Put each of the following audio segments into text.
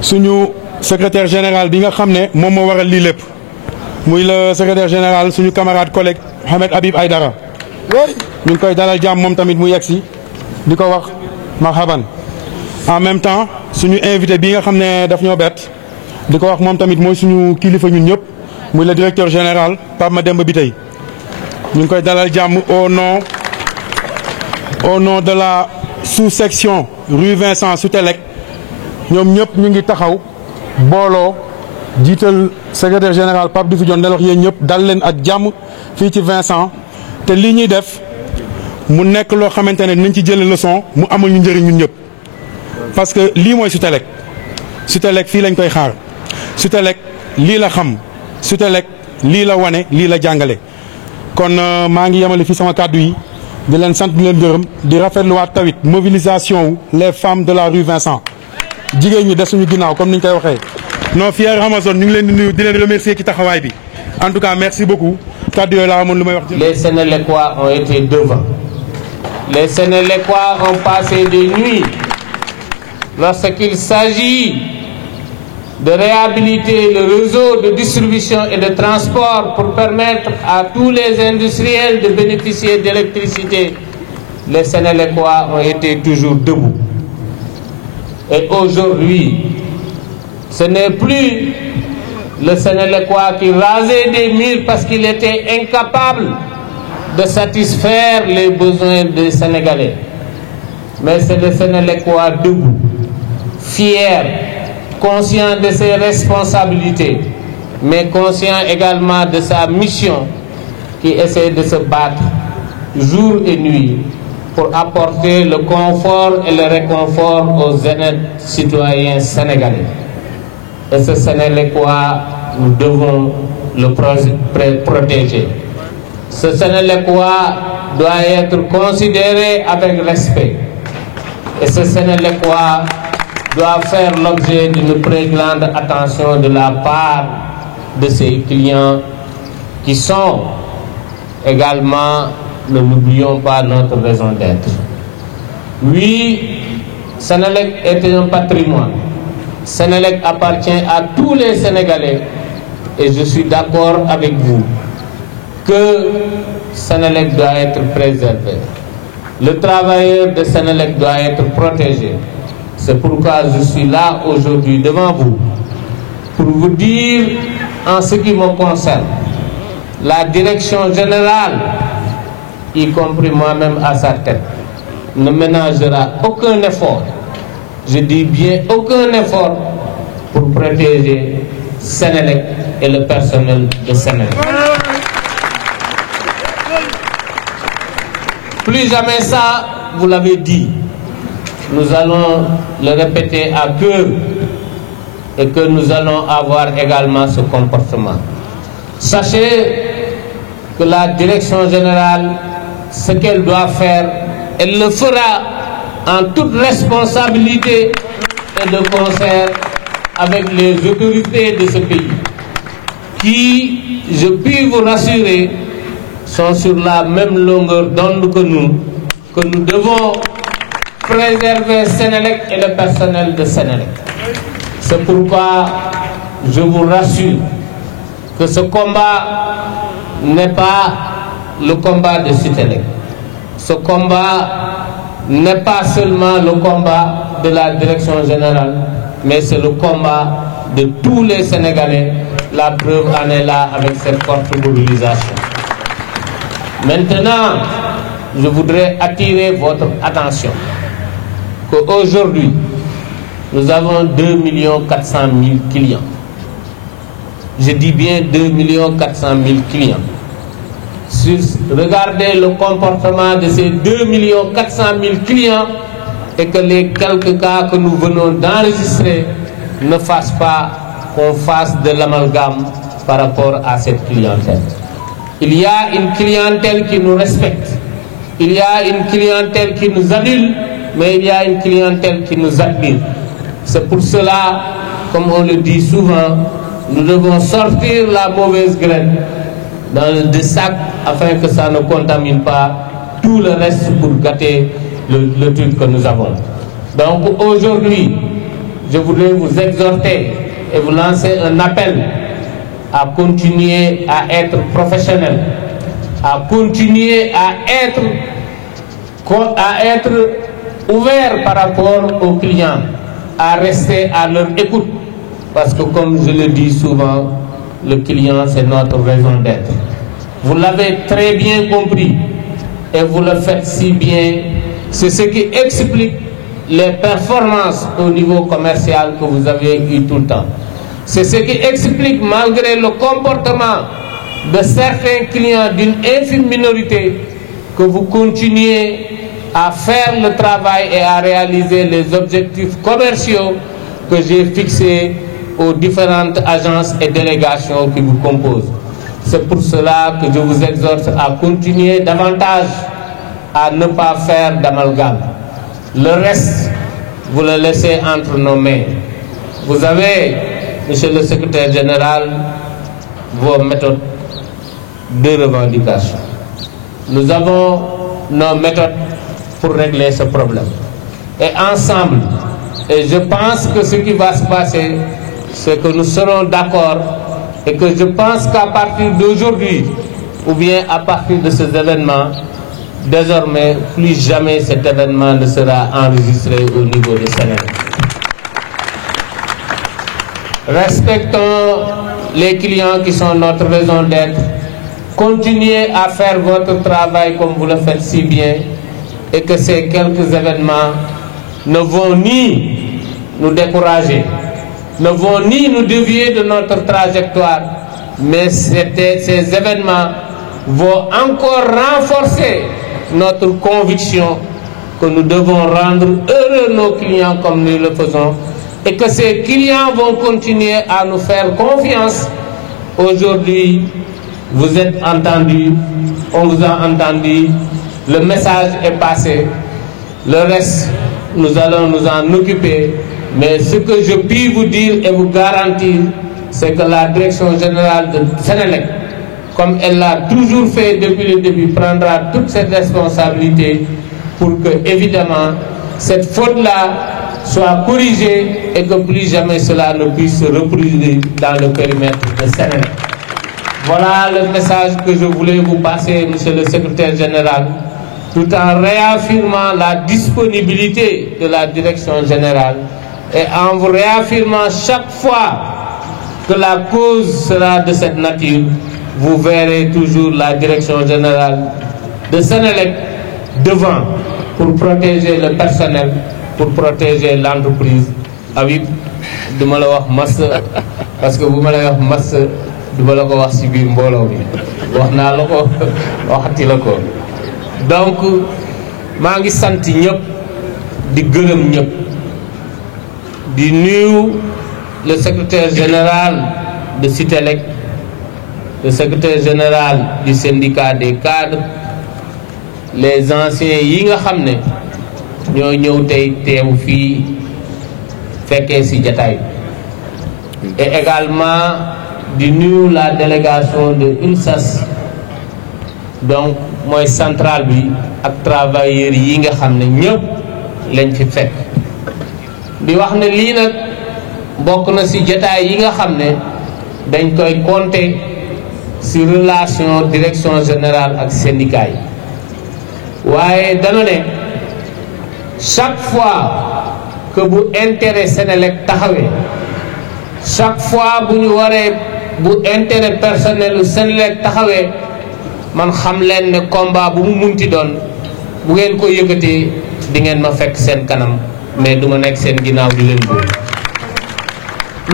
suñu secrétaire général bi nga xam ne moom moo waral lii lépp muy le secrétaire général suñu camarade collègue Mohamed Habib Aïdara ñu ngi koy dalal jàmm moom tamit mu yegsi di ko wax marhaban. En même temps suñu invité bi nga xam ne daf ñoo bett di ko wax moom tamit mooy suñu kilifa ñun ñëpp muy le directeur général Pape Mademba Bitèye ñu ngi koy dalal jàmm au nom de la sous-section rue Vincent Soutelek ñoom ñëpp ñu ngi taxaw booloo jiital secrétaire général Pape Diouf Dione wax yéen ñëpp dal leen ak jàmm fii ci Vincent te lii ñuy def mu nekk loo xamante ne dinañ ci jëlee leçon mu amal ñu njëriñ ñun ñëpp parce que lii mooy Soutelek fii lañ koy xaar Soutelek lii la xam Soutelek lii la wane lii la jàngale kon maa ngi yemale fii sama kàddu yi di leen sant di leen gërëm di rafetluwaat tawit mobilisation les femmes de la rue Vincent jigéen ñi des suñu ginnaaw comme ni ñu koy waxee non fier Amazon ñu ngi leen di nuyu di leen remercier ci taxawaay bi en tout cas merci beaucoup kàddu yooyu laa amoon lu may wax. Les Sénélécois ont été devant. Les Sénélécois ont passé des nuits lorsqu'il s'agit de réhabiliter le réseau de distribution et de transport pour permettre à tous les industriels de bénéficier d'électricité. Les Sénélécois ont été toujours debout. Et aujourd'hui, ce n'est plus le Sénélécois qui rasait des murs parce qu'il était incapable de satisfaire les besoins des Sénégalais. Mais c'est le Sénélécois debout, fier, conscient de ses responsabilités, mais conscient également de sa mission, qui essaie de se battre jour et nuit pour apporter le confort et le réconfort aux honnêtes citoyens sénégalais. Et ce Sénélécois, nous devons le protéger. Ce Sénélécois doit être considéré avec respect. Et ce Sénélécois doit faire l'objet d'une très grande attention de la part de ses clients qui sont également, ne l'oublions pas, notre raison d'être. Oui, Sénélec est un patrimoine. Sénélec appartient à tous les Sénégalais et je suis d'accord avec vous que Sénélec doit être préservé. Le travailleur de Sénélec doit être protégé. C'est pourquoi je suis là aujourd'hui devant vous pour vous dire, en ce qui me concerne, la direction générale, y compris moi-même à sa tête, ne ménagera aucun effort, je dis bien aucun effort, pour protéger Sénélec et le personnel de Sénélec. Plus jamais ça, vous l'avez dit. Nous allons le répéter à cœur et que nous allons avoir également ce comportement. Sachez que la direction générale, ce qu'elle doit faire, elle le fera en toute responsabilité et de concert avec les autorités de ce pays, qui, je puis vous rassurer, sont sur la même longueur d'onde que nous devons préserver Sénélec et le personnel de Sénélec. C'est pourquoi je vous rassure que ce combat n'est pas le combat de Soutelec. Ce combat n'est pas seulement le combat de la direction générale, mais c'est le combat de tous les Sénégalais. La preuve en est là avec cette forte mobilisation. Maintenant, je voudrais attirer votre attention qu'aujourd'hui, nous avons 2 400 000 clients. Je dis bien 2 400 000 clients. Regardez le comportement de ces 2 400 000 clients et que les quelques cas que nous venons d'enregistrer ne fassent pas qu'on fasse de l'amalgame par rapport à cette clientèle. Il y a une clientèle qui nous respecte, il y a une clientèle qui nous adule, mais il y a une clientèle qui nous admire. C'est pour cela, comme on le dit souvent, nous devons sortir la mauvaise graine dans le sac afin que ça ne contamine pas tout le reste pour gâter le truc que nous avons. Donc aujourd'hui, je voudrais vous exhorter et vous lancer un appel à continuer à être professionnel, à continuer à être ouvert par rapport aux clients, à rester à leur écoute, parce que comme je le dis souvent, le client c'est notre raison d'être. Vous l'avez très bien compris et vous le faites si bien, c'est ce qui explique les performances au niveau commercial que vous avez eu tout le temps. C'est ce qui explique, malgré le comportement de certains clients d'une infime minorité, que vous continuez à faire le travail et à réaliser les objectifs commerciaux que j'ai fixés aux différentes agences et délégations qui vous composent. C'est pour cela que je vous exhorte à continuer davantage à ne pas faire d'amalgame. Le reste, vous le laissez entre nos mains. Vous avez, Monsieur le Secrétaire général, vos méthodes de revendication. Nous avons nos méthodes pour régler ce problème. Et ensemble, et je pense que ce qui va se passer, c'est que nous serons d'accord et que je pense qu'à partir d'aujourd'hui, ou bien à partir de ces événements, désormais, plus jamais cet événement ne sera enregistré au niveau du Sénégal. Respectons les clients qui sont notre raison d'être. Continuez à faire votre travail comme vous le faites si bien et que ces quelques événements ne vont ni nous décourager, ne vont ni nous dévier de notre trajectoire, mais ces événements vont encore renforcer notre conviction que nous devons rendre heureux nos clients comme nous le faisons et que ces clients vont continuer à nous faire confiance. Aujourd'hui, vous êtes entendus, on vous a entendu, le message est passé, le reste, nous allons nous en occuper. Mais ce que je puis vous dire et vous garantir, c'est que la direction générale de Sénélec, comme elle l'a toujours fait depuis le début, prendra toutes ses responsabilités pour que, évidemment, cette faute-là soit corrigée et que plus jamais cela ne puisse se reproduire dans le périmètre de Sénélec. Voilà le message que je voulais vous passer, Monsieur le Secrétaire général, tout en réaffirmant la disponibilité de la direction générale et en vous réaffirmant chaque fois que la cause sera de cette nature, vous verrez toujours la direction générale de Sénélec devant pour protéger le personnel, pour protéger l'entreprise. Habib, du ma la wax mas parce que bu ma lay wax mas du ma la ko wax ci biir mbooloo mi wax naa la ko waxati la ko. Donc maa ngi sant ñëpp di gërëm ñëpp di nuyu le secrétaire général de Citelec, le secrétaire général du syndicat des cadres, les anciens yi nga xam ne ñoo ñëw tey teew fii fekkee ci jataay et également di nuyu la délégation de UNSAS, donc mooy centrale bi ak travailleurs yi nga xam ne ñëpp lañ fi fekk. di wax ne lii nag bokk na ci jataay yi nga xam ne dañ koy compter ci relation direction générale ak syndicat yi waaye dana ne chaque fois que bu intérêt Sénélec taxawee, chaque fois bu ñu waree bu intérêt personnel u Sénélec taxawee, man xam leen ne combat bu mu munti doon bu ngeen ko yëkkatee di ngeen ma fekk seen kanam mais du ma nekk seen ginnaaw di leen boobu.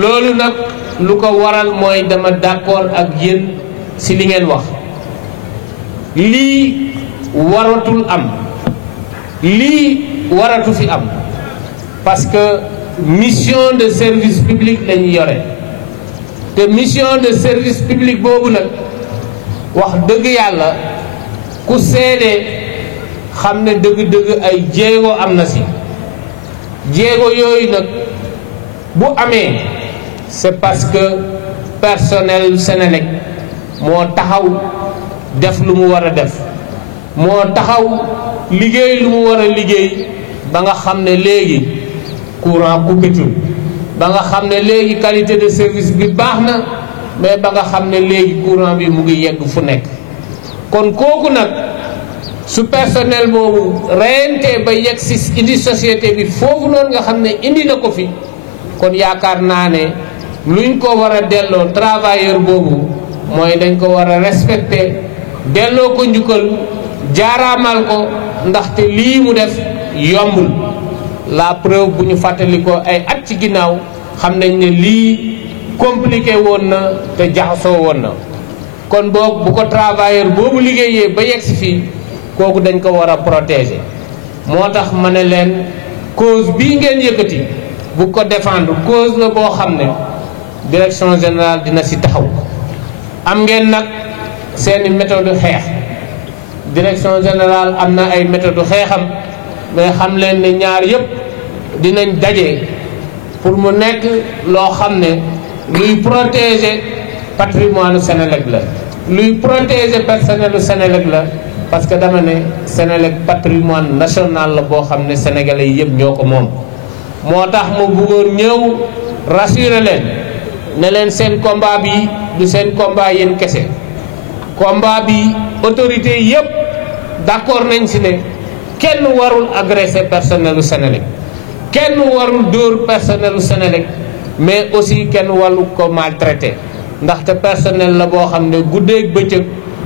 loolu nag lu ko waral mooy dama d'accord ak yéen ci li ngeen wax. lii waratul am, lii waratu fi am parce que mission de service public lañu yore te mission de service public boobu nag wax dëgg yàlla ku seede xam ne dëgg-dëgg ay jéego am na ci. jéego yooyu nag bu amee c'est parce que personnel Sénélec moo taxaw def lu mu war a def, moo taxaw liggéey lu mu war a liggéey ba nga xam ne léegi courant coupétul ba nga xam ne léegi qualité de service bi baax na mais ba nga xam ne léegi courant bi mu ngi yegg fu nekk kon kooku nag su personnel boobu reyante ba yegg si indi société bi foofu noonu nga xam ne indi na ko fi kon yaakaar naa ne luñ ko war a delloo travailleur boobu mooy dañ ko war a respecter delloo ko njukkal jaaraamal ko ndaxte lii mu def yombul la preuve bu ñu fàttali ko ay at ci ginnaaw xam nañ ne lii compliqué woon na te jaxasoo woon na kon boog bu ko travailleur boobu liggéeyee ba yegg si fii kooku dañ ko war a protéger moo tax ma ne leen cause bii ngeen yëkkati bu ko défendre cause la boo xam ne direction générale dina si taxaw am ngeen nag seeni méthode xeex direction générale am na ay méthode xeexam mais xam leen ne ñaar yëpp dinañ daje pour mu nekk loo xam ne luy protéger patrimoine Senelec la luy protéger personnelu Senelec la parce que dama ne Senelec patrimoine national la boo xam ne sénégalais yëpp ñoo ko moom moo tax mu bëggoon ñëw rassurer leen ne leen seen combat bi du seen combat yéen kese combat bi autorité yëpp d'accord nañ si ne kenn warul agresser personnelu Senelec kenn warul dóor personnelu Senelec mais aussi kenn warul ko maltraiter ndaxte personnel la boo xam ne guddeeg bëccëg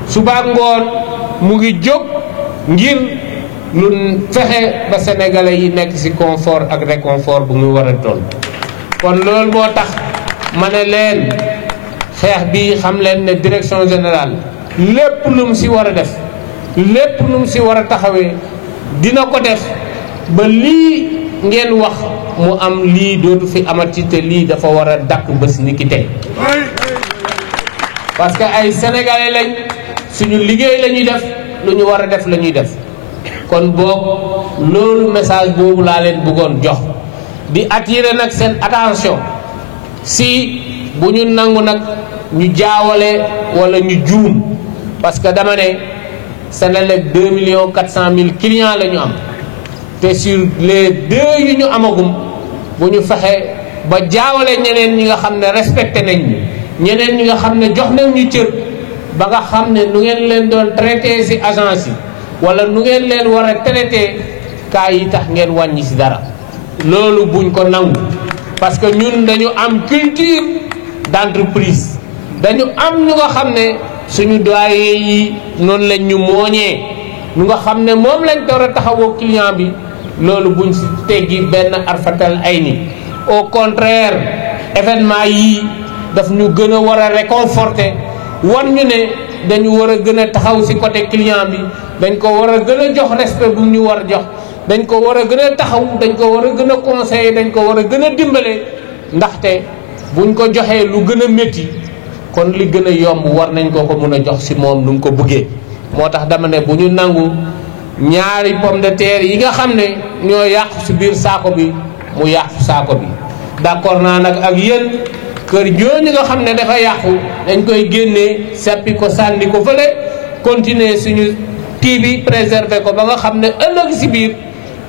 suba ngoon mu ngi jóg ngir lu fexe ba sénégalais yi nekk ci confort ak réconfort bu muy war a toll kon loolu moo tax ma ne leen xeex bi xam leen ne direction générale lépp lu mu ci war a def lépp lu mu ci war a taxawee dina ko def ba lii ngeen wax mu am lii dootu fi amati te lii dafa war a dakk bés ni ki tey parce que ay sénégalais lañ suñu liggéey la ñuy def lu ñu war a def la ñuy def kon boog loolu message boobu laa leen bëggoon jox di attirer nag seen attention si bu ñu nangu nag ñu jaawale wala ñu juum parce que dama ne Senelec 2,4 millions clients la ñu am te sur les 2 yu ñu amagum bu ñu fexe ba jaawale ñeneen ñi nga xam ne respecté nañ ñu ñeneen ñi nga xam ne jox nañ ñu cër ba nga xam ne nu ngeen leen doon traité ci agence yi wala nu ngeen leen war a traité cas yi tax ngeen wàññi ci dara loolu buñ ko nangu parce que ñun dañu am culture d'entreprise dañu am ñu nga xam ne suñu doyen yi noonu lañ ñu mooñee ñu nga xam ne moom lañ door a taxawoo client bi loolu buñ ci teggi benn arfatal ay ni au contraire événement yii daf ñu gën a war a réconforter wan ñu ne dañu war a gën a taxaw ci côté client bi dañ ko war a gën a jox respect bu ñu war a jox dañ ko war a gën a taxaw dañ ko war a gën a conseiller dañ ko war a gën a dimbale ndaxte buñ ko joxee lu gën a métti kon li gën a yomb war nañ ko mën a jox ci moom nu mu ko bëggee moo tax dama ne bu ñu nangu ñaari pomme de terre yi nga xam ne ñoo yàqu ci biir saako bi mu yàqu saako bi d'accord naa nag ak yéen kër ñooñu nga xam ne dafa yàqu dañ koy génnee seppi ko sànni ko fële continuer suñu kii bi préserver ko ba nga xam ne ëllëg ci biir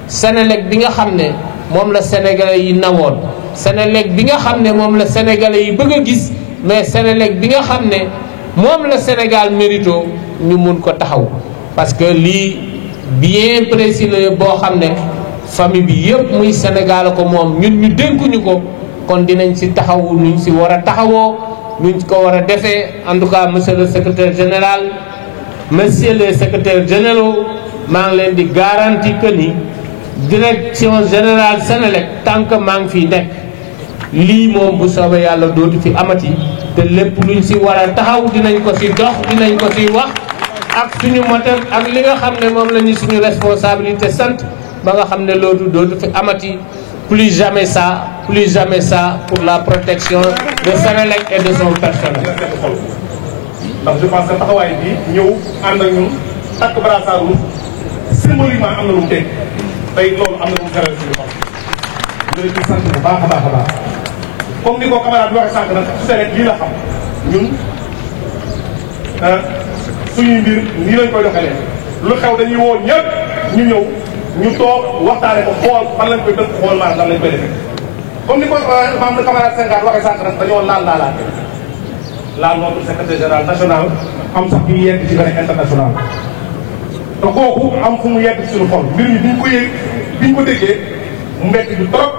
Senelec bi nga xam ne moom la sénégalais yi nawoon Senelec bi nga xam ne moom la sénégalais yi bëgg a gis mais Senelec bi nga xam ne moom la Sénégal mérito ñu mun ko taxaw parce que lii bien précis la boo xam ne famille bi yëpp muy Sénégal ko moom ñun ñu dénkuñu ko kon dinañ ci taxawu nuñ ci war a taxawoo nuñ ko war a defee en tout cas monsieur le secrétaire général monsieur les secrétaires généraux maa ngi leen di garantie que ni direction générale Senelec tant que maa ngi fiy nekk lii moom bu soobee yàlla dootu fi amati te lépp luñ ci war a taxaw dinañ ko ci dox dinañ ko ci wax ak suñu moteur ak li nga xam ne moom la ñu suñu responsabilité sant ba nga xam ne loolu dootu fi amati plus jamais ça pour la protection de Senelec et de son personnel. ndax je pense que taxawaay bi ñëw ànd ak ñun takk brassard rouge symboliquement am na lu mu teg tey loolu am na lu mu jaral suñu xol. ñu leen di sant bu baax a baax a baax comme ni ko camarade bi waxee sànq nag Senelec lii la xam ñun suñuy mbir nii lañ koy doxalee lu xew dañuy woo ñëpp ñu ñëw ñu toog waxtaane ko xool fan lañ koy dëkk xool maanaam lan lañ koy defee comme ni ko maam le camarade Senghane waxee sànq nag dañoo laal notre secrétaire général national am sax bi yegg ci benn international te kooku am fu mu yegg ci suñu xol mbir mi biñ ko déggee mu metti du trop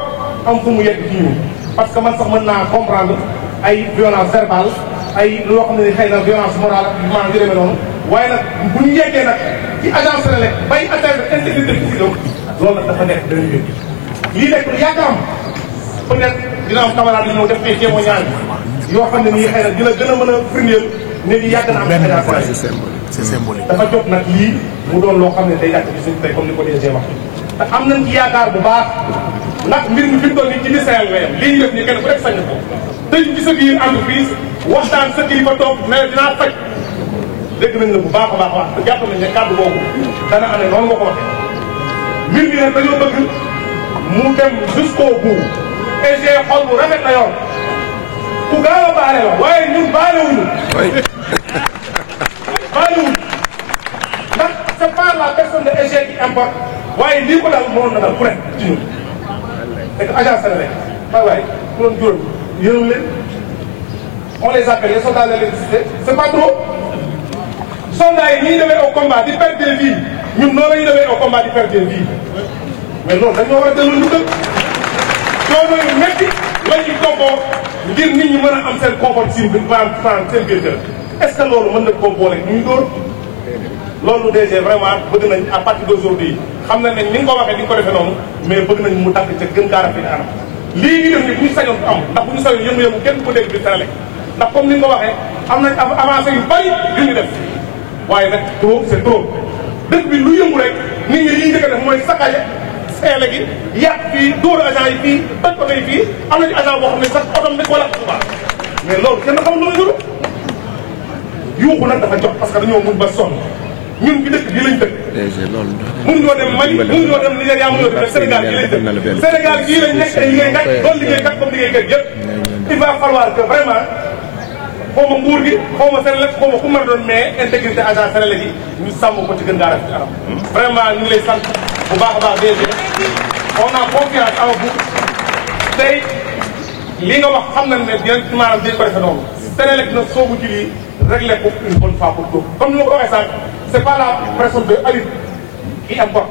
am fu mu yegg ci ñun parce que man sax mën naa comprendre ay violence verbale ay loo xam ne ni xëy na violence morale maanaam yu demee noonu waaye nag bu ñu yeggee nag ci agence Senelec bay atteindre intégrité physique loolu nag dafa nekk dañuy yëg lii nekk yàgg am peut-être dina am camarade yi ñëw def ay témoignage yoo xam ne nii xëy na dina gën a mën a firndeel ne lii yàgg na am agence Senelec c'est symbolique. dafa jot nag lii mu doon loo xam ne day yàgg ci suñu tey comme ni ko DG wax te am nañ ci yaakaar bu baax ndax mbir mi fi mu toll nii ci biir Sénégal nga yem lii ñu def nii kenn ku nekk sañ na ko tey ci sa biir entreprise waxtaan sa kilifa toog ne dinaa faj dégg nañ la bu baax a baax wax te jàpp nañ ne kàddu boobu dana amee noonu nga ko waxee mbir mi nag dañoo bëgg mu dem jusqu'au bout et j'ai xol bu rafet la yor ku gaaw a baale la waaye ñun baalewuñu ndax c'est pas la personne de EG qui importe waaye lii ko daal mënoon na dal ku nekk ci ñun c'est que agence Senelec waaye ku doon juróom yërëm leen on les appelle les soldats de l'électricité c'est pas trop soldats yi ñuy demee au combat di perdre des vies ñun noonu la ñuy demee au combat di perdre des vies mais loolu dañoo war a delloo ñu dëkk coono yu métti la ñuy toggoo ngir nit ñi mën a am seen confort si maanaam seen biir kër est-ce que loolu mën na koo boole ñuy dóor loolu DG vraiment bëgg nañ à partir d'aujourd'hui xam nañ ne ni nga ko waxee ni nga ko defee noonu mais bëgg nañ mu tàgg ca gën gaa rafet anam lii ñu def ni bu ñu sañoon am ndax bu ñu sañoon yëngu-yëngu kenn du ko dégg biir Senelec ndax comme ni nga ko waxee am nañ avancé yu bari yu ñu def waaye nag trop c'est trop dëkk bi lu yëngu rek nit ñi li ñuy njëkk a def mooy saccagé Senelec yi yàq fii dóor agent yi fii toj oto yi fii am nañu agent boo xam ne sax otom nekk wala Touba mais loolu kenn xamul lu ñu yuuxu nag dafa jot parce que dañoo mun ba sonn ñun bi dëkk bii lañ dëkk. mënuñoo dem Mali mënuñoo dem Nigéria mënuñoo dem Sénégal gii lañ dëkk Sénégal gii lañ nekk ay liggéeykat doon liggéeykat comme liggéeykat yëpp. il va falloir que vraiment xaw ma nguur gi xaw ma Senelec xaw ma ku mën a doon mais intégrité agent Senelec yi ñu sàmm ko ci gën gaa rafet anam. vraiment ñu ngi lay sant bu baax a baax DG on a confiance en vous tey li nga wax xam nañ ne dinañ maanaam dinañ ko defee noonu Senelec na soobu ci lii réglé ko une bonne fois pour tout comme ni ma ko waxee sànq c'est pas la personne de Aliou qui importe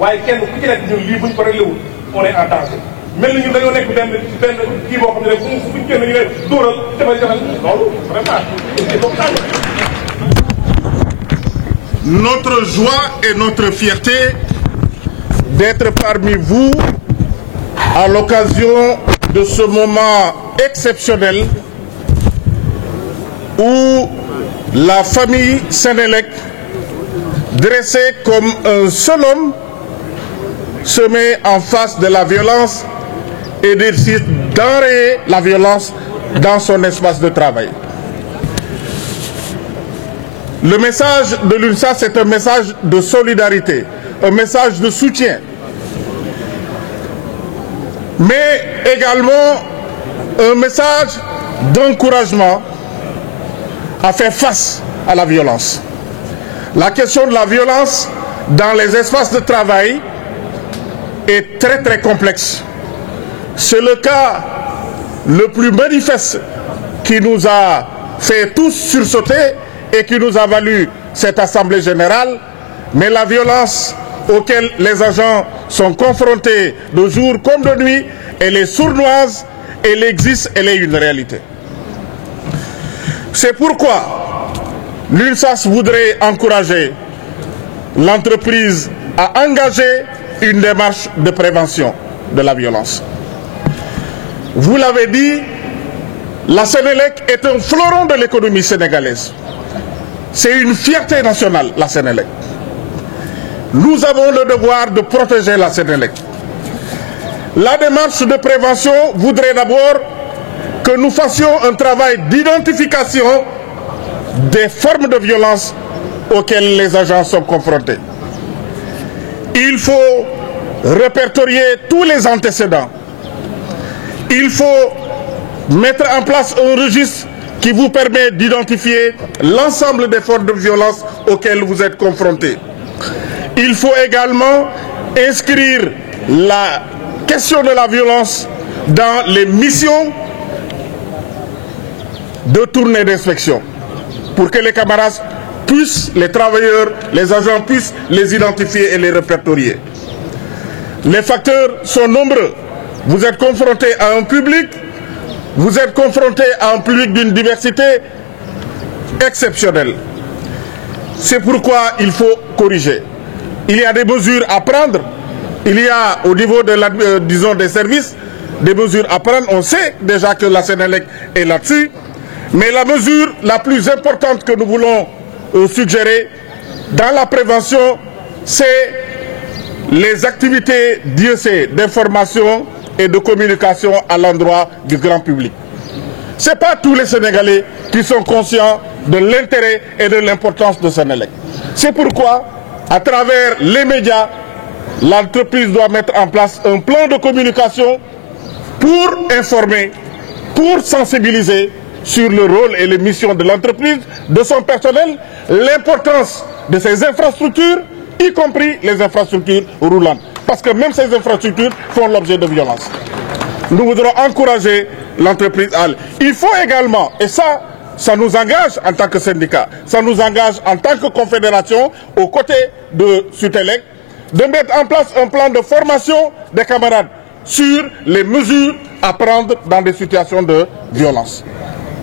waaye kenn ku ci nekk ñun lii buñ ko réglé wul on est en danger mel ni ñun dañoo nekk benn kii boo xam ne rek buñ génn ñu ne dóoral defal loolu vraiment il faut que Notre joie et notre fierté d'être parmi vous à l'occasion de ce moment exceptionnel où la famille Senelec, dressée comme un seul homme, se met en face de la violence et décide d'enrayer la violence dans son espace de travail. Le message de l'UNSA, c'est un message de solidarité, un message de soutien, mais également un message d'encouragement à faire face à la violence. La question de la violence dans les espaces de travail est très très complexe. C'est le cas le plus manifeste qui nous a fait tous sursauter et qui nous a valu cette assemblée générale, mais la violence auquel les agents sont confrontés de jour comme de nuit, elle est sournoise, elle existe, elle est une réalité. C'est pourquoi l'UNSAS voudrait encourager l'entreprise à engager une démarche de prévention de la violence. Vous l'avez dit, la Senelec est un fleuron de l'économie sénégalaise. C'est une fierté nationale, la Senelec. Nous avons le devoir de protéger la Senelec. La démarche de prévention voudrait d'abord que nous fassions un travail d'identification des formes de violence auxquelles les agents sont confrontés. Il faut répertorier tous les antécédents. Il faut mettre en place un registre qui vous permet d'identifier l'ensemble des formes de violence auxquelles vous êtes confrontés. Il faut également inscrire la question de la violence dans les missions de tournée d'inspection pour que les camarades puissent, les travailleurs, les agents puissent les identifier et les répertorier. Les facteurs sont nombreux. Vous êtes confrontés à un public, vous êtes confrontés à un public d'une diversité exceptionnelle. C'est pourquoi il faut corriger. Il y a des mesures à prendre. Il y a au niveau de disons des services des mesures à prendre. On sait déjà que la Sénélec est là-dessus. Mais la mesure la plus importante que nous voulons suggérer dans la prévention, c'est les activités d'information et de communication à l'endroit du grand public. Ce n'est pas tous les Sénégalais qui sont conscients de l'intérêt et de l'importance de Sénélec. C'est pourquoi, à travers les médias, l'entreprise doit mettre en place un plan de communication pour informer, pour sensibiliser sur le rôle et les missions de l'entreprise, de son personnel, l'importance de ses infrastructures, y compris les infrastructures roulantes. Parce que même ces infrastructures font l'objet de violences. Nous voudrons encourager l'entreprise à aller. Il faut également, et ça nous engage en tant que syndicat, ça nous engage en tant que confédération, aux côtés de Sutelec, de mettre en place un plan de formation des camarades sur les mesures à prendre dans des situations de violence.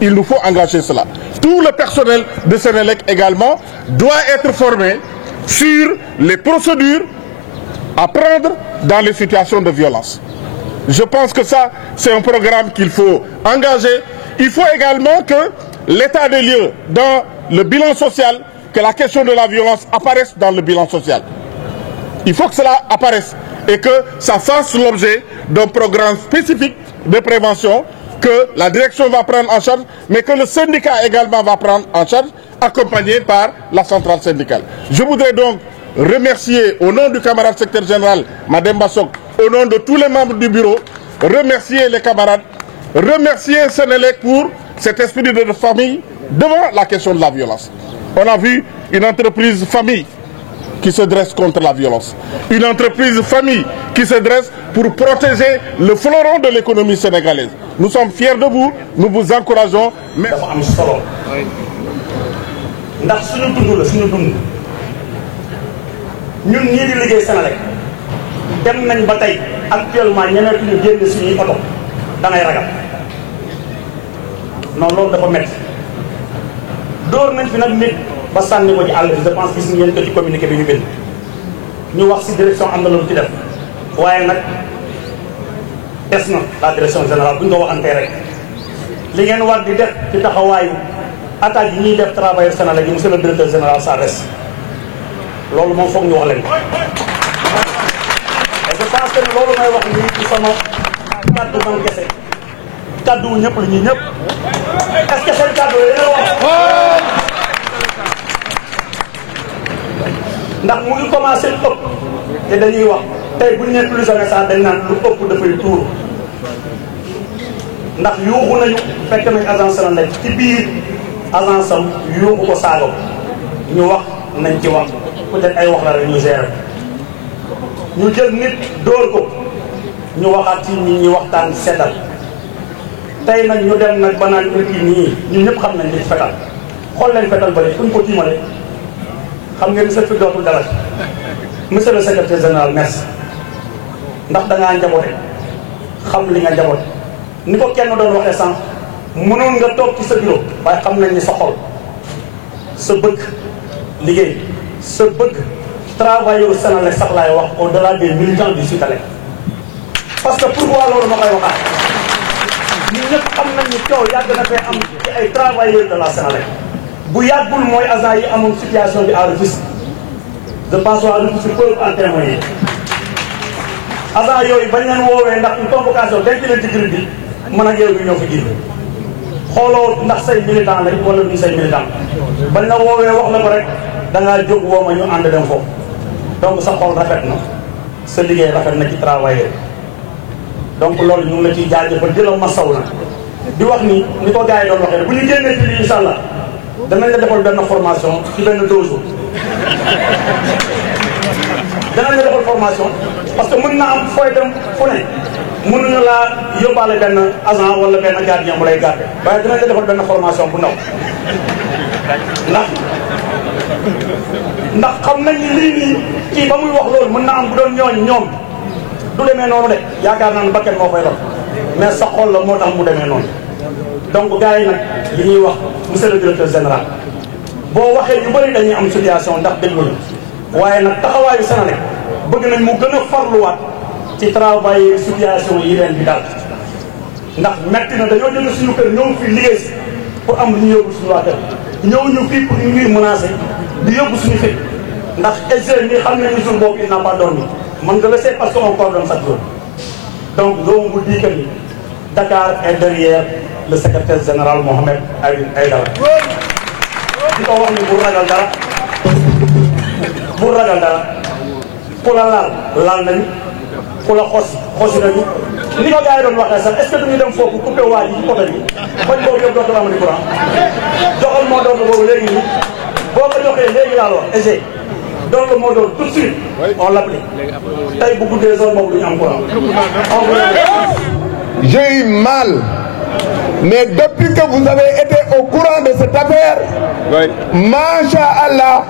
Il nous faut engager cela. Tout le personnel de Sénélec également doit être formé sur les procédures à prendre dans les situations de violence. Je pense que ça, c'est un programme qu'il faut engager. Il faut également que l'état des lieux dans le bilan social, que la question de la violence apparaisse dans le bilan social. Il faut que cela apparaisse et que ça fasse l'objet d'un programme spécifique de prévention que la direction va prendre en charge, mais que le syndicat également va prendre en charge, accompagné par la centrale syndicale. Je voudrais donc remercier, au nom du camarade secrétaire général, Madame Bassok, au nom de tous les membres du bureau, remercier les camarades, remercier Sénélec pour cet esprit de famille devant la question de la violence. On a vu une entreprise famille qui se dresse contre la violence. Une entreprise famille qui se dresse pour protéger le fleuron de l'économie sénégalaise. Nous sommes fiers de vous, nous vous encourageons. dafa am solo ndax suñu dund la suñu dund ñun ñii di liggéey Sénélec dem nañ ba tey actuellement ñemeetuñu génn suñuy oto da ngay ragal non loolu dafa métti dóor nañ fi nag nit ba sànni ko ci àll bi je pense gis ngeen ko ci communiqué bi ñu bind ñu wax si direction am na lu ci def waaye nag des na la direction générale bu ñu ko waxantee rek li ngeen war di def ci taxawaayu attaque yi ñuy def travailleur Sénélec yi monsieur le directeur général ça reste loolu moom foog ñu wax leen ko et je pense que ne loolu may wax nii ci sama kàddu man gese kàddu wu ñëpp la ñuy ñëpp est-ce que seen kàddu yi dina wax ndax mu ngi commencé ëpp te dañuy wax tey bu ñu nee plus jamais sax dañ naan lu ëpp dafay tuur ndax yuuxu nañu fekk nañ agence Sénélec ci biir agence am yuuxu ko saago ñu wax nañ ci wax peut-être ay wax la rek ñu gérer ñu jël nit dóor ko ñu waxaat ci nit ñi waxtaan seddal tey nag ñu dem nag ba naan kii nii ñun ñëpp xam nañ li ci fetal xool leen fetal ba léegi fu ñu ko tiimale xam ngeen sa fi dootul dara monsieur le secrétaire général merci ndax da ngaa njaboote xam li nga njaboote ni ko kenn doon waxee sànq mënoon nga toog ci sa bureau waaye xam nañ ni sa xol sa bëgg liggéey sa bëgg travailleur Sénélec sax laay wax au delà des militants du Sutelec parce que pourquoi loolu ma koy waxaat ñun ñëpp xam nañ ni coow yàgg na fee am ci ay travailleurs de la Sénélec bu yàggul mooy agent yi amoon situation bi à Rufisque je pense waa Rufisque peuvent en témoigner agent yooyu bañ leen woowee ndax une convocation denc leen ci groupe bi mën ak yow bi ñoo fi jiitu xooloo ndax say militant lañ wala duñ say militant bañ la woowee wax la ko rek da ngaa jóg woo ma ñu ànd dem foofu donc sa xol rafet na sa liggéey rafet na ci travailleur donc loolu ñu ngi la ciy jaajëfal di la masaw na di wax ni ko gars yi doon waxee bu ñu génnee ci lii incha allah danañ la defal benn formation ci benn 2 jours danañ la defal formation parce que mën naa am fooy dem fu ne mënuñu laa yóbbaale benn agent wala benn gardien bu lay garder waaye dinañ la defal benn formation bu ndaw ndax xam nañ ni lii nii kii ba muy wax loolu mën na am bu doon ñoom du demee noonu de yaakaar naa ne bakkan moo koy lor mais sa xol la moo tax mu demee noonu donc gars yi nag li ñuy wax monsieur le directeur général boo waxee ñu bëri dañuy am situation ndax dégluñu waaye nag taxawaayu Senelec bëgg nañ mu gën a farluwaat ci travail situation yi leen bi daal ndax metti na dañoo jënd suñu kër ñëw fii liggéey si pour am lu ñu yóbbu suñu waa kër ñëw ñu fii pour ñu ñuy menacé di yóbbu suñu fit ndax SG ñi xam nañu jour boobu il n'a pas dormi man je le sais parce qu'on coordonne chaque jour donc loolu mu di que ni Dakar est derrière le secrétaire général Mohamed Aïdara di ko wax ni bu ragal dara ku la laal nañu ku la xosi nañu ni ko gars yi doon waxee sax est-ce que duñu dem foofu coupé waa ji ci côté bi bañ boobu yëpp dootul amati courant joxal moo doon boobu léegi nii boo ko joxee léegi laa wax EG donc le mot d'ordre tout de suite on l'applique tey bu guddee zone boobu duñu am courant. J'ai eu mal, mais depuis que vous avez été au courant de cette affaire, Masha'Allah,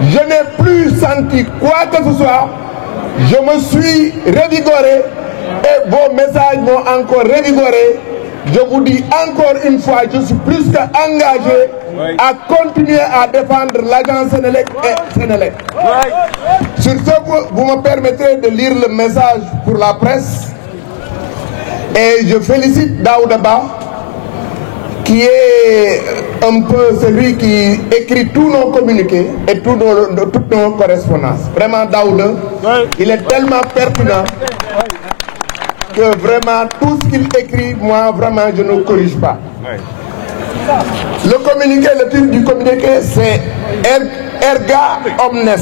je n'ai plus senti quoi que ce soit. Je me suis revigoré et vos messages m'ont encore revigoré. Je vous dis encore une fois, je suis plus qu'engagé à continuer à défendre l'agence Senelec et Senelec. Sur ce, vous me permettrez de lire le message pour la presse. Et je félicite Daouda Ba, qui est un peu celui qui écrit tous nos communiqués et toutes nos correspondances. Vraiment, Daouda, il est tellement pertinent que vraiment tout ce qu'il écrit, moi, vraiment, je ne corrige pas. Le communiqué, le titre du communiqué, c'est Erga Omnes,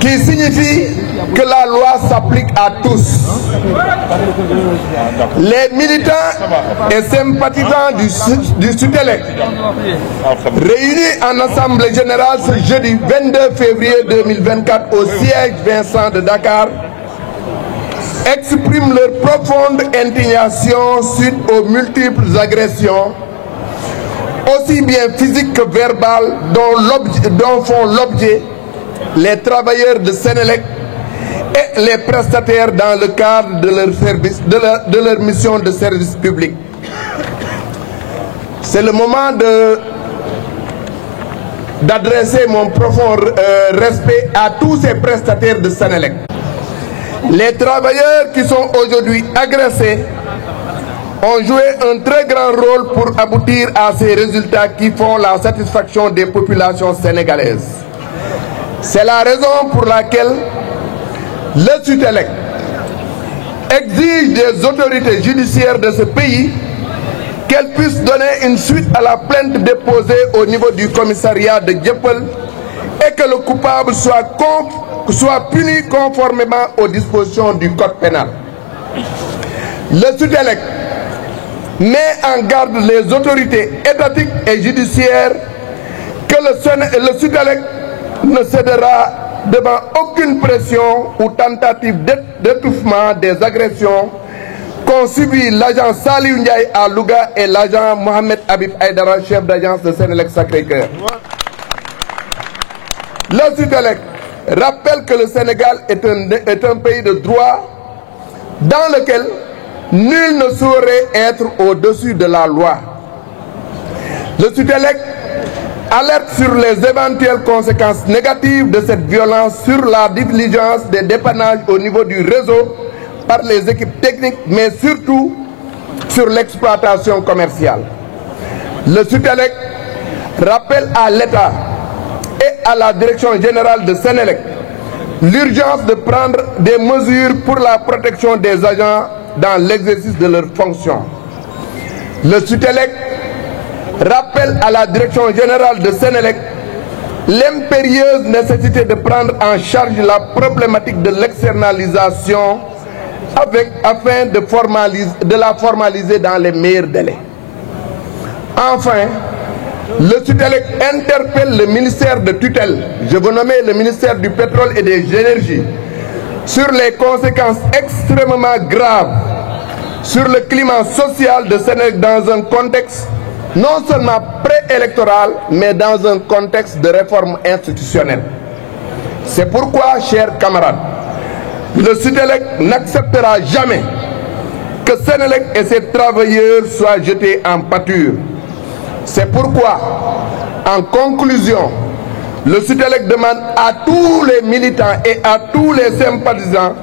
qui signifie que la loi s'applique à tous. Les militants et sympathisants du Sutelec, réunis en assemblée générale ce jeudi 22 février 2024 au siège Vincent de Dakar, expriment leur profonde indignation suite aux multiples agressions, aussi bien physiques que verbales, dont font l'objet les travailleurs de Senelec et les prestataires dans le cadre de leur service, de leur mission de service public. C'est le moment d'adresser mon profond respect à tous ces prestataires de Senelec. Les travailleurs qui sont aujourd'hui agressés ont joué un très grand rôle pour aboutir à ces résultats qui font la satisfaction des populations sénégalaises. C'est la raison pour laquelle le Sutelec exige des autorités judiciaires de ce pays qu'elles puissent donner une suite à la plainte déposée au niveau du commissariat de Dieuppeul et que le coupable soit puni conformément aux dispositions du code pénal. Le Sutelec met en garde les autorités étatiques et judiciaires que le Sutelec ne cédera devant aucune pression ou tentative d'étouffement des agressions qu'ont subi l'agent Saliou Ndiaye à Louga et l'agent Mohamed Habib Aïdara, chef d'agence de Senelec Sacré-Cœur. Le Sutelec rappelle que le Sénégal est un pays de droit dans lequel nul ne saurait être au-dessus de la loi. Le Sutelec alerte sur les éventuelles conséquences négatives de cette violence sur la diligence des dépannages au niveau du réseau par les équipes techniques, mais surtout sur l'exploitation commerciale. Le Sutelec rappelle à l'État et à la direction générale de Senelec l'urgence de prendre des mesures pour la protection des agents dans l'exercice de leurs fonctions. Le Sutelec rappelle à la direction générale de Senelec l'impérieuse nécessité de prendre en charge la problématique de l'externalisation afin de la formaliser dans les meilleurs délais. Enfin, le Sutelec interpelle le ministère de tutelle, je veux nommer le ministère du pétrole et des énergies, sur les conséquences extrêmement graves sur le climat social de Sénélec dans un contexte non seulement préélectoral, mais dans un contexte de réforme institutionnelle. C'est pourquoi, chers camarades, le Sutelec n'acceptera jamais que Sénélec et ses travailleurs soient jetés en pâture. C'est pourquoi, en conclusion, le Sutelec demande à tous les militants et à tous les sympathisants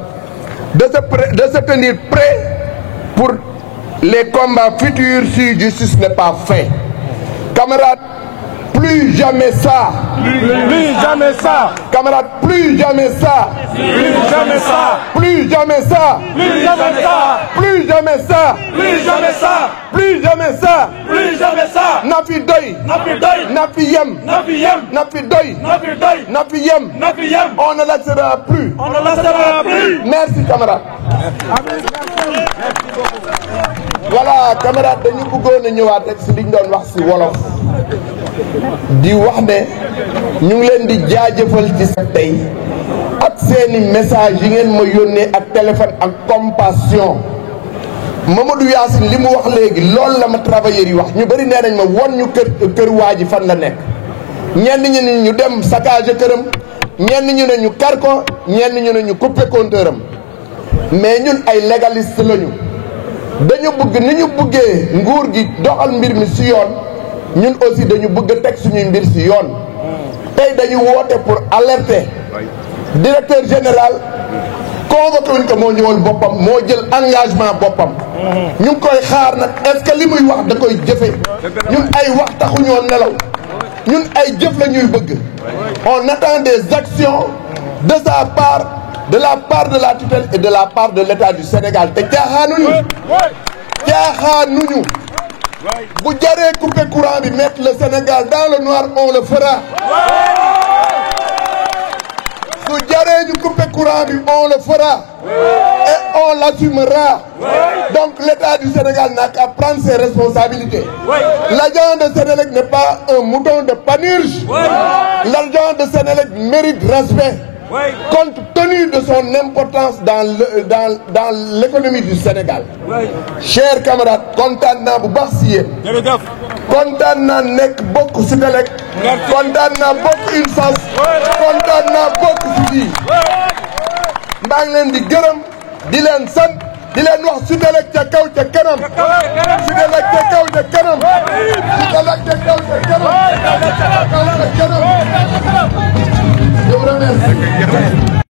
de se tenir prêts pour les combats futurs si justice n'est pas faite. Camarades, plus jamais ça. Plus jamais ça. Camarades, plus jamais ça. Plus jamais ça. Plus jamais ça. Plus jamais ça. Plus jamais ça. Plus jamais ça. Plus jamais ça. Plus jamais ça. Na fi doy. Na fi doy. Na fi yem. Na fi yem. Na fi doy. Na fi doy. Na fi yem. Na fi yem. On ne l'acceptera plus. On ne l'acceptera plus. Merci camarades. Voilà camarades, dañu bëggoon a ñëwaat rek si liñ doon wax si wolof di wax ne ñu ngi leen di jaajëfal ci sa tey ak seeni message yi ngeen ma yónnee ak téléphone ak compassion. Mamadou Yacine li mu wax léegi loolu la ma travailleurs yi wax ñu bëri nee nañ ma won ñu kër waa ji fan la nekk ñenn ñi ne ñu dem saccage këram ñenn ñu ne ñu kar ko ñenn ñu ne ñu coupé compteur am mais ñun ay légaliste lañu dañu bëgg ni ñu bëggee nguur gi doxal mbir mi si yoon ñun aussi dañu bëgg a teg suñuy mbir si yoon tey dañu woote pour alerter directeur général convoqué wuñ ko moo ñëwal boppam moo jël engagement boppam ñu ngi koy xaar nag est-ce que li muy wax da koy jëfe ñun ay wax taxuñoo nelaw ñun ay jëf la ñuy bëgg on attend des actions de sa part, de la part de la tutelle et de la part de l'État du Sénégal te caaxaanuñu bu jaree couper courant bi mettre le Sénégal dans le noir on le fera su jaree ñu couper courant bi on le fera et on l'assumera. Donc l'État du Sénégal n'a qu'à prendre ses responsabilités. L'agent de Sénélec n'est pas un mouton de Panurge. L'agent de Sénélec mérite respect compte tenu de son importance dans l'économie du Sénégal. Chers camarades, kontaan naa bu baax si yéen. kontaan naa nekk bokk Sutelec. kontaan naa bokk UNSAS. kontaan naa bokk si fii. maa ngi leen di gërëm di leen sant di leen wax Sutelec ca kaw ca kanam. Sutelec ca kaw ca kanam. Sutelec ca kaw ca kanam. Je vous remercie.